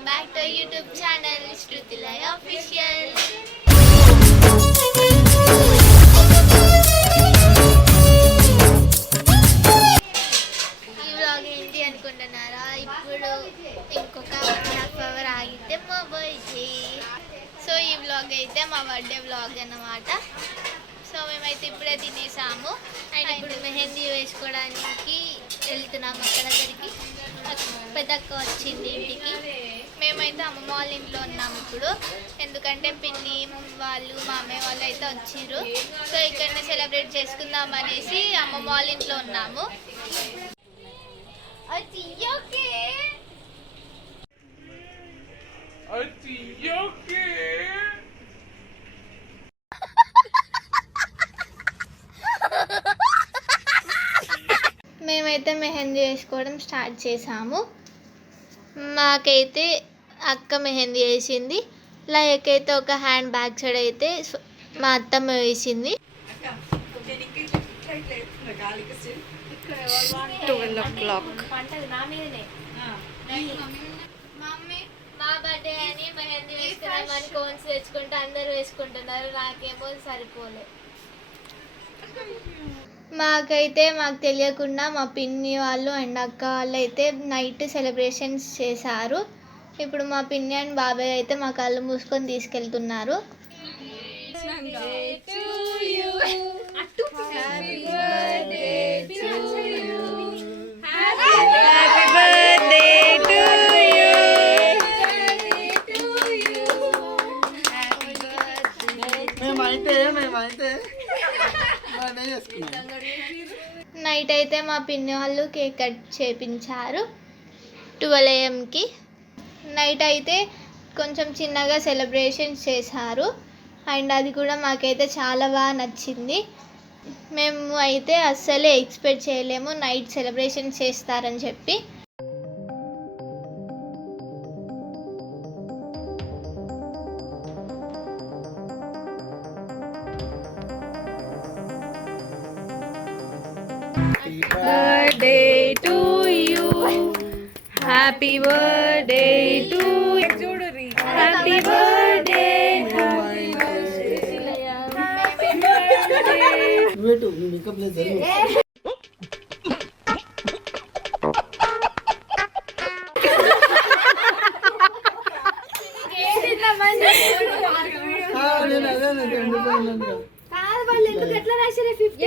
Welcome back to YouTube channel Shruthilaya official. ఈ vlog ఏంటి అనుకుంటున్నారా? ఇప్పుడు ఇంకొక 1.5 అవర్ ఆగితే మా బర్త్డే. సో ఈ వ్లాగ్ అయితే మా బర్త్డే వ్లాగ్ అన్నమాట. సో మేమైతే ఇప్పుడే తినేసాము అండ్ ఇప్పుడు మెహందీ వేసుకోవడానికి వెళ్తున్నాము. అక్కడ దగ్గరికి పెద్దక్క వచ్చింది ఇంటికి. మేమైతే అమ్మమ్మ వాళ్ళ ఇంట్లో ఉన్నాము ఇప్పుడు, ఎందుకంటే పిన్ని వాళ్ళు మామయ్య వాళ్ళు అయితే వచ్చిర్రు. సో ఇక్కడనే సెలబ్రేట్ చేసుకుందాం అనేసి అమ్మమ్మ వాళ్ళ ఇంట్లో ఉన్నాము. మేమైతే మెహందీ వేసుకోవడం స్టార్ట్ చేసాము. మాకైతే అక్క మెహందీ వేసింది, లైక్ అయితే ఒక హ్యాండ్ బ్యాక్ సైడ్ అయితే మా అత్తమ్మ వేసింది. 12 o'clock. మా బర్త్డే అని మెహందీ వేసుకున్నామని కోన్స్ తెచ్చుకుంటే అందరూ వేసుకుంటున్నారు, నాకేమో సరిపోలే. మాకు తెలియకుండా మా పిన్ని వాళ్ళు అండ్ అక్క వాళ్ళు అయితే నైట్ సెలబ్రేషన్స్ చేశారు. ఇప్పుడు మా పిన్ని అండ్ బాబాయ్ అయితే మా కళ్ళు మూసుకొని తీసుకెళ్తున్నారు. నైట్ అయితే మా పిన్ని వాళ్ళు కేక్ కట్ చేపించారు 12 AM. నైట్ అయితే కొంచెం చిన్నగా సెలబ్రేషన్స్ చేశారు అండ్ అది కూడా మాకైతే చాలా బాగా నచ్చింది. మేము అయితే అస్సలే ఎక్స్పెక్ట్ చేయలేము నైట్ సెలబ్రేషన్స్ చేస్తారని చెప్పి. Birthday to you, happy birthday to you, happy birthday, happy birthday. Wait, makeup laser.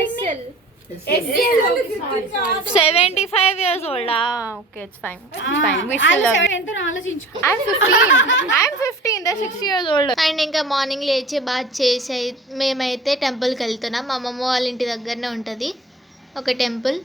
SL. 75 years old. Okay, it's fine. It's fine. We still love you. I'm 15. They're 6 years old. And ఇంకా morning లేచి bath చేసి మేమైతే టెంపుల్కి వెళ్తున్నాం. మా అమ్మమ్మ వాళ్ళ ఇంటి దగ్గరనే ఉంటుంది ఒక టెంపుల్.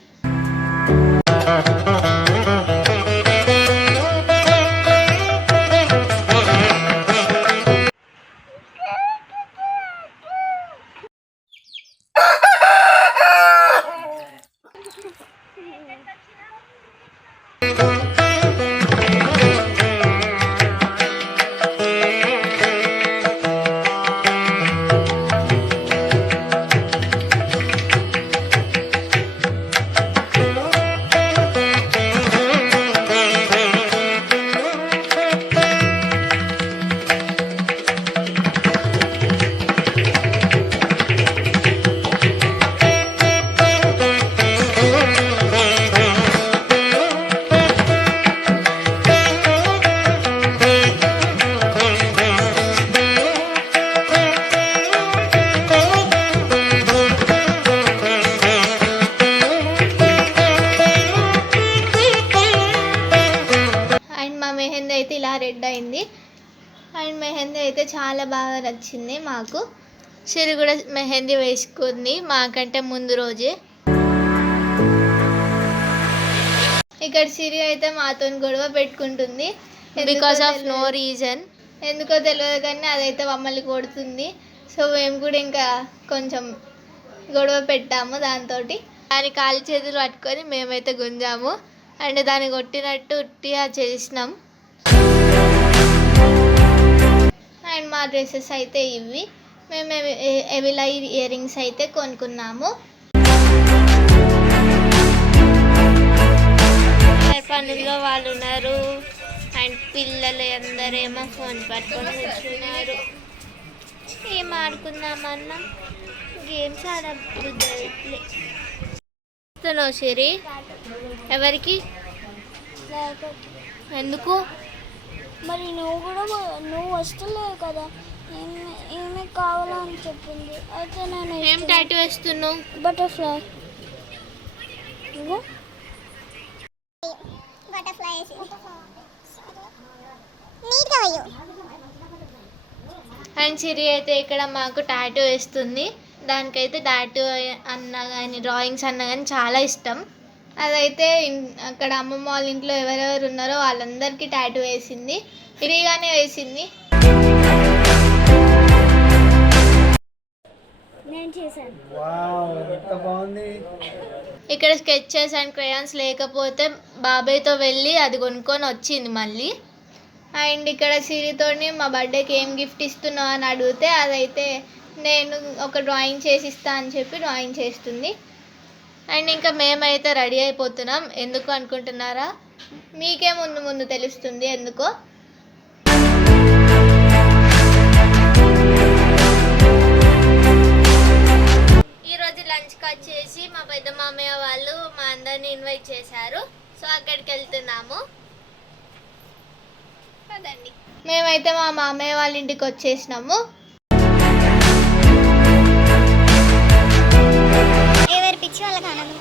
మెహందీ అయితే ఇలా రెడ్ అయింది అండ్ మెహందీ అయితే చాలా బాగా నచ్చింది మాకు. సిరి కూడా మెహందీ వేసుకుంది మాకంటే ముందు రోజే. ఇక్కడ సిరి అయితే మాతో గొడవ పెట్టుకుంటుంది బికాస్ ఆఫ్ నో రీజన్, ఎందుకో తెలియదు కానీ అదైతే మమ్మల్ని కొడుతుంది. సో మేము కూడా ఇంకా కొంచెం గొడవ పెట్టాము దాంతో. దాని కాలు చేతులు పట్టుకొని మేమైతే గుంజాము అండ్ దాన్ని కొట్టినట్టు ఉట్టిగా చేసినాం. అండ్ మా డ్రెస్సెస్ అయితే ఇవి. మేము ఎవిలై ఇయర్ రింగ్స్ అయితే కొనుక్కున్నాము. పనుల్లో వాళ్ళు ఉన్నారు అండ్ పిల్లలు అందరేమో ఫోన్ పట్టుకొని కూర్చున్నారు. ఏం ఆడుకుందామన్నా గేమ్స్ ఆడబుద్ది. సిరి ఎవరికి ఎందుకు మరి నువ్వు వస్తలేవు కదా, ఏమి కావాలని చెప్పింది. అయితే నేను ఏం టాటూ వేస్తున్నావు? బటర్ఫ్లై అండ్ సిరి అయితే ఇక్కడ మాకు టాటూ వేస్తుంది. దానికైతే టాటూ అన్నా కానీ డ్రాయింగ్స్ అన్నా కానీ చాలా ఇష్టం. అదైతే అక్కడ అమ్మమ్మ వాళ్ళ ఇంట్లో ఎవరెవరు ఉన్నారో వాళ్ళందరికీ టాటూ వేసింది. ఫ్రీగానే వేసింది. నేను చేశాను. ఇక్కడ స్కెచెస్ అండ్ క్రేయాన్స్ లేకపోతే బాబాయ్తో వెళ్ళి అది కొనుక్కొని వచ్చింది మళ్ళీ. అండ్ ఇక్కడ సిరితోని మా బర్త్డేకి ఏం గిఫ్ట్ ఇస్తున్నావు అని అడిగితే అదైతే నేను ఒక డ్రాయింగ్ చేసిస్తా అని చెప్పి డ్రాయింగ్ చేస్తుంది. అండ్ ఇంకా మేమైతే రెడీ అయిపోతున్నాం. ఎందుకు అనుకుంటున్నారా? మీకే ముందు తెలుస్తుంది ఎందుకో. ఈరోజు లంచ్కి వచ్చేసి మా పెద్ద మామయ్య వాళ్ళు మా అందరిని ఇన్వైట్ చేశారు. సో అక్కడికి వెళ్తున్నాము కదండి. మేమైతే మా మామయ్య వాళ్ళ ఇంటికి వచ్చేసినాము. ఎవరి పిచ్చి వాళ్ళకి ఆనందం.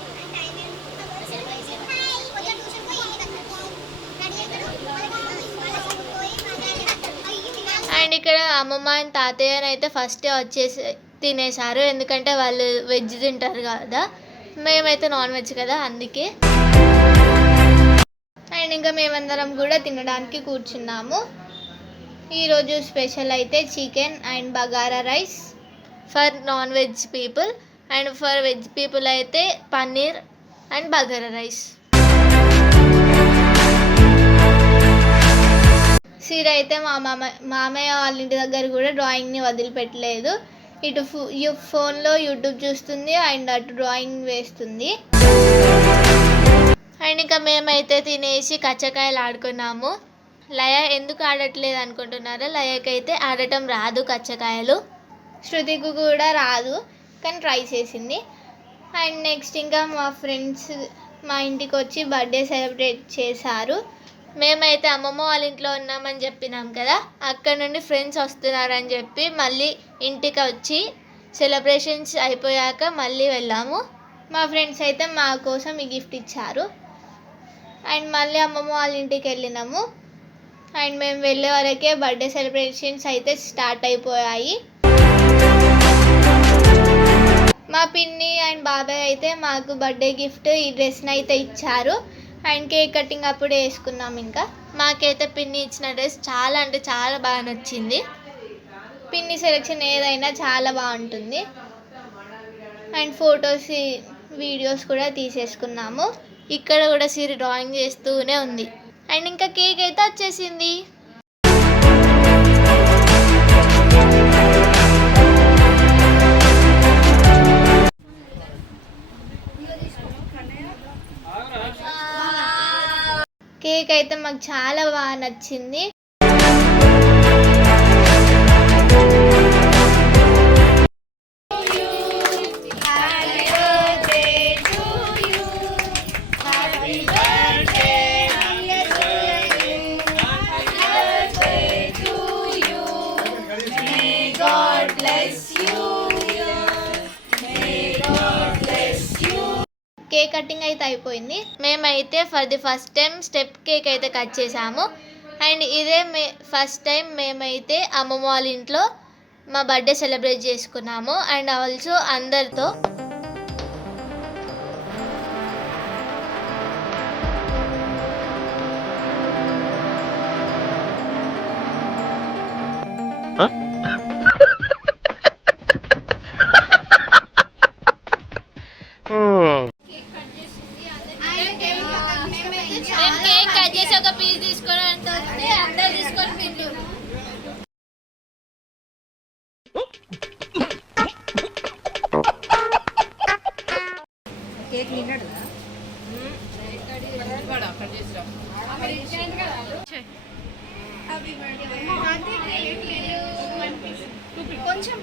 అండ్ ఇక్కడ అమ్మమ్మ అండ్ తాతయ్యని అయితే ఫస్టే వచ్చేసి తినేసారు. ఎందుకంటే వాళ్ళు వెజ్ తింటారు కదా, మేమైతే నాన్ వెజ్ కదా, అందుకే. అండ్ ఇంకా మేమందరం కూడా తినడానికి కూర్చున్నాము. ఈరోజు స్పెషల్ అయితే chicken and bagara rice for non veg people. And for veg people అయితే పన్నీర్ అండ్ బగారా రైస్. సిరి అయితే మా మామయ్య వాళ్ళ ఇంటి దగ్గర కూడా డ్రాయింగ్ని వదిలిపెట్టలేదు. ఇటు ఫోన్లో యూట్యూబ్ చూస్తుంది అండ్ అటు డ్రాయింగ్ వేస్తుంది. అండ్ ఇంకా మేమైతే తినేసి కచ్చకాయలు ఆడుకున్నాము. లయ ఎందుకు ఆడట్లేదు అనుకుంటున్నారా? లయకైతే ఆడటం రాదు కచ్చకాయలు. శృతికి కూడా రాదు, కానీ ట్రై చేసింది. అండ్ నెక్స్ట్ ఇంకా మా ఫ్రెండ్స్ మా ఇంటికి వచ్చి బర్త్డే సెలబ్రేట్ చేశారు. మేమైతే అమ్మమ్మ వాళ్ళ ఇంట్లో ఉన్నామని చెప్పినాం కదా, అక్కడ నుండి ఫ్రెండ్స్ వస్తున్నారని చెప్పి మళ్ళీ ఇంటికి వచ్చి సెలబ్రేషన్స్ అయిపోయాక మళ్ళీ వెళ్ళాము. మా ఫ్రెండ్స్ అయితే మా కోసం ఈ గిఫ్ట్ ఇచ్చారు. అండ్ మళ్ళీ అమ్మమ్మ వాళ్ళ ఇంటికి వెళ్ళినాము. అండ్ మేము వెళ్ళే వరకే బర్త్డే సెలబ్రేషన్స్ అయితే స్టార్ట్ అయిపోయాయి. మా పిన్ని అండ్ బాబాయ్ అయితే మాకు బర్త్డే గిఫ్ట్ ఈ డ్రెస్ని అయితే ఇచ్చారు. అండ్ కేక్ కటింగ్ అప్పుడు వేసుకున్నాం. ఇంకా మాకైతే పిన్ని ఇచ్చిన డ్రెస్ చాలా అంటే చాలా బాగా నచ్చింది. పిన్ని సెలెక్షన్ ఏదైనా చాలా బాగుంటుంది. అండ్ ఫొటోస్ వీడియోస్ కూడా తీసేసుకున్నాము. ఇక్కడ కూడా సిరి డ్రాయింగ్ చేస్తూనే ఉంది. అండ్ ఇంకా కేక్ అయితే వచ్చేసింది. కేక్ అయితే మాకు చాలా బాగా నచ్చింది. కేక్ కటింగ్ అయితే అయిపోయింది. మేమైతే for the first time step cake అయితే కట్ చేసాము. అండ్ ఇదే ఫస్ట్ టైం మేమైతే అమ్మమ్మ వాళ్ళ ఇంట్లో మా బర్త్డే సెలబ్రేట్ చేసుకున్నాము. అండ్ ఆల్సో అందరితో. కేక్ కట్ చేసి ఒక పీస్ తీసుకొని అందరు తీసుకొని తింటు. కేక్ కొంచెం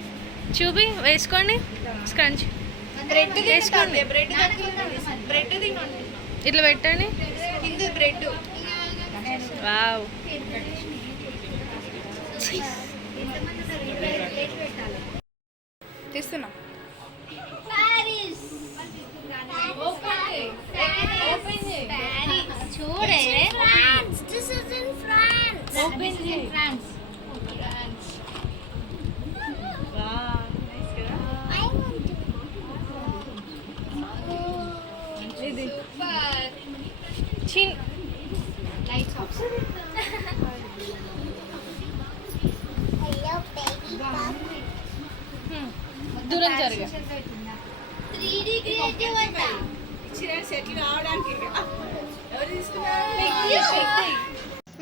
చూపి వేసుకోండి స్క్రంచ్ వేసుకోండి ఇట్లా పెట్టండి వావ్ తీస్తున్నా చూడే France. This is in France. France I want to. ఇది చిన్ Hello, baby bump. దూరం జరగ 3D క్రియేటివ్ అంట.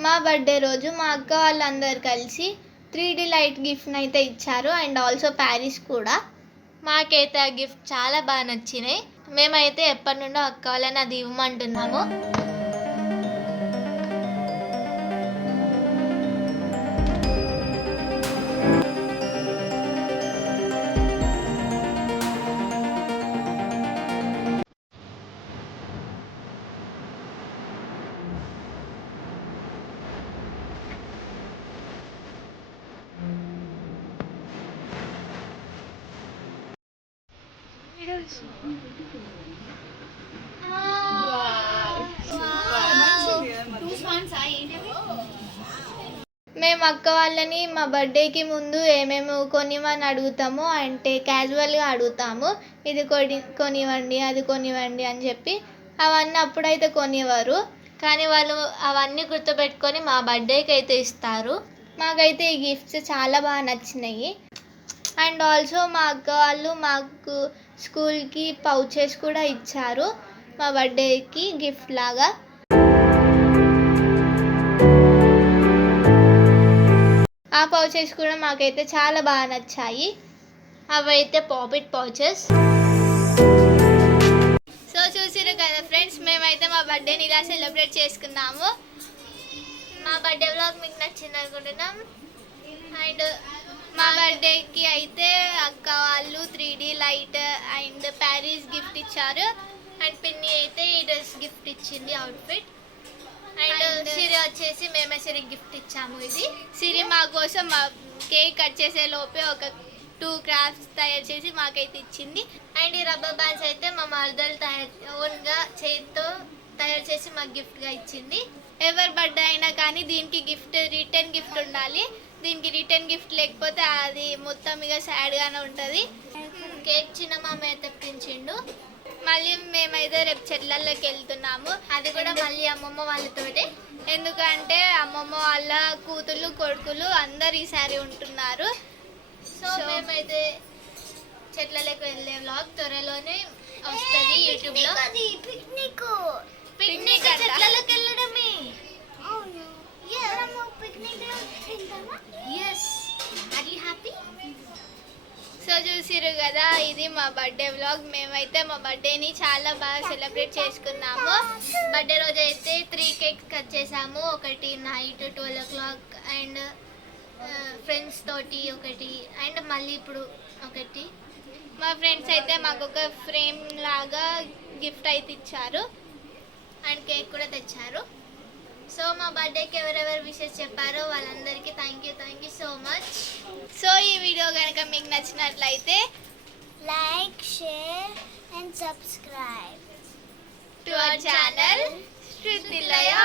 మా బర్త్డే రోజు మా అక్క వాళ్ళందరూ కలిసి 3D లైట్ గిఫ్ట్ని అయితే ఇచ్చారు అండ్ ఆల్సో ప్యారిస్ కూడా. మాకైతే ఆ గిఫ్ట్ చాలా బాగా నచ్చినాయి. మేమైతే ఎప్పటి నుండో అక్క వాళ్ళని అది ఇవ్వమంటున్నాము. మేము అక్క వాళ్ళని మా బర్త్డేకి ముందు ఏమేమి కొనివ్వని అడుగుతాము, అంటే క్యాజువల్గా అడుగుతాము, ఇది కొనివ్వండి అది కొనివ్వండి అని చెప్పి. అవన్నీ అప్పుడైతే కొనివ్వరు, కానీ వాళ్ళు అవన్నీ గుర్తుపెట్టుకొని మా బర్త్డేకి అయితే ఇస్తారు. మాకైతే ఈ గిఫ్ట్స్ చాలా బాగా నచ్చినాయి. అండ్ ఆల్సో మా అక్క వాళ్ళు మాకు స్కూల్కి పౌచెస్ కూడా ఇచ్చారు మా బర్త్డేకి గిఫ్ట్ లాగా. ఆ పౌచెస్ కూడా మాకైతే చాలా బాగా నచ్చాయి. అవైతే పాపిట్ పౌచెస్. సో చూసిరు కదా ఫ్రెండ్స్, మేమైతే మా బర్త్డేని ఇలా సెలబ్రేట్ చేసుకున్నాము. మా బర్త్డే వ్లాగ్ మీకు నచ్చింది అనుకుంటున్నాం. అండ్ మా బర్త్డేకి అయితే అక్క వాళ్ళు 3D light and Paris gift ఇచ్చారు. అండ్ పిన్ని అయితే ఈ డ్రెస్ గిఫ్ట్ ఇచ్చింది, అవుట్ఫిట్. అండ్ సిరి వచ్చేసి మేమే సిరికి గిఫ్ట్ ఇచ్చాము. ఇది సిరి మా కోసం కేక్ కట్ చేసే లోపే ఒక 2 క్రాఫ్ట్స్ తయారు చేసి మాకైతే ఇచ్చింది. అండ్ ఈ రబ్బర్ బ్యాండ్స్ అయితే మా మరదలు ఓన్గా చేతితో తయారు చేసి మాకు గిఫ్ట్గా ఇచ్చింది. ఎవరి బర్త్డే అయినా కానీ దీనికి రిటర్న్ గిఫ్ట్ ఉండాలి. దీనికి రిటర్న్ గిఫ్ట్ లేకపోతే అది మొత్తం ఇక సాడ్గానే ఉంటుంది. కేక్ చిన్న మామయ్య తెప్పించిండు. మళ్ళీ మేమైతే రేపు చెట్లలోకి వెళ్తున్నాము. అది కూడా మళ్ళీ అమ్మమ్మ వాళ్ళతోటే, ఎందుకంటే అమ్మమ్మ వాళ్ళ కూతుళ్ళు కొడుకులు అందరు ఈసారి ఉంటున్నారు. సో మేమైతే చెట్లలోకి వెళ్ళే వ్లాగ్ త్వరలోనే వస్తుంది యూట్యూబ్లో. పిక్నిక్ చెట్లలోకి వెళ్ళడమే. సో చూసిరు కదా, ఇది మా బర్త్డే వ్లాగ్. మేమైతే మా బర్త్డేని చాలా బాగా సెలబ్రేట్ చేసుకున్నాము. బర్త్డే రోజు అయితే 3 కేక్స్ కట్ చేసాము. ఒకటి నైట్ 12 o'clock అండ్ ఫ్రెండ్స్ తోటి ఒకటి, అండ్ మళ్ళీ ఇప్పుడు ఒకటి. మా ఫ్రెండ్స్ అయితే మాకు ఒక ఫ్రేమ్ లాగా గిఫ్ట్ అయితే ఇచ్చారు అండ్ కేక్ కూడా తెచ్చారు. సో మా బర్త్డేకి ఎవరెవరు విషెస్ చెప్పారో వాళ్ళందరికీ thank you so much. So ఈ వీడియో కనుక మీకు నచ్చినట్లయితే Like, share and subscribe to our channel Shrutilaya